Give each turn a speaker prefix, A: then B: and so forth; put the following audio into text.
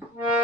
A: mm